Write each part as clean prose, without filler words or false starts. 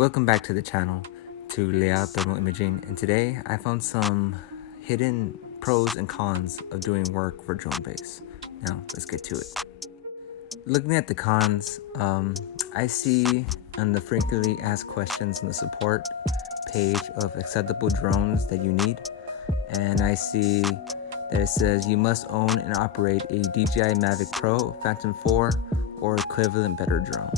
Welcome back to the channel to Layout Thermal Imaging, and today I found some hidden pros and cons of doing work for DroneBase. Now let's get to it. Looking at the cons, I see on the frequently asked questions in the support page of acceptable drones that you need, and I see that it says you must own and operate a DJI Mavic Pro, Phantom 4 or equivalent better drone.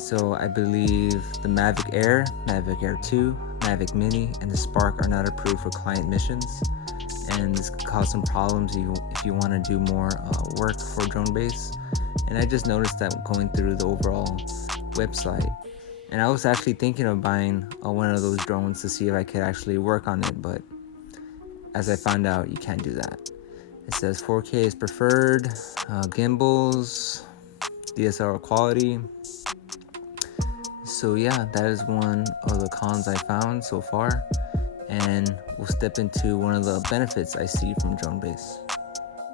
So I believe the Mavic Air, Mavic Air 2, Mavic Mini, and the Spark are not approved for client missions, and this could cause some problems if you want to do more work for DroneBase. And I just noticed that going through the overall website, and I was actually thinking of buying one of those drones to see if I could actually work on it, but as I found out, you can't do that. It says 4K is preferred, gimbals, DSLR quality. So yeah, that is one of the cons I found so far, and we'll step into one of the benefits I see from DroneBase.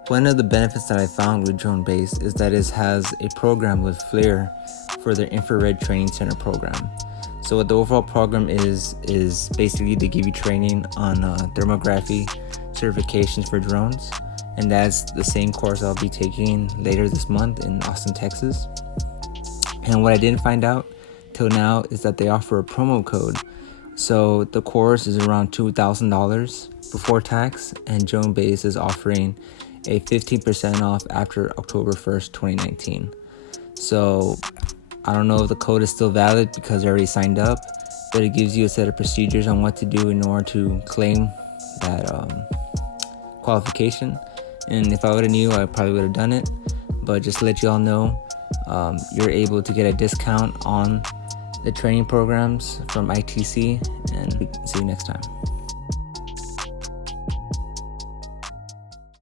One of the benefits that I found with DroneBase is that it has a program with FLIR for their infrared training center program. So what the overall program is basically to give you training on thermography certifications for drones, and that's the same course I'll be taking later this month in Austin, Texas. And what I didn't find out till now is that they offer a promo code. So the course is around $2,000 before tax, and DroneBase is offering a 15% off after October 1st, 2019. So I don't know if the code is still valid because I already signed up, but it gives you a set of procedures on what to do in order to claim that qualification. And if I would have knew, I probably would have done it. But just to let you all know, you're able to get a discount on the training programs from ITC, and see you next time.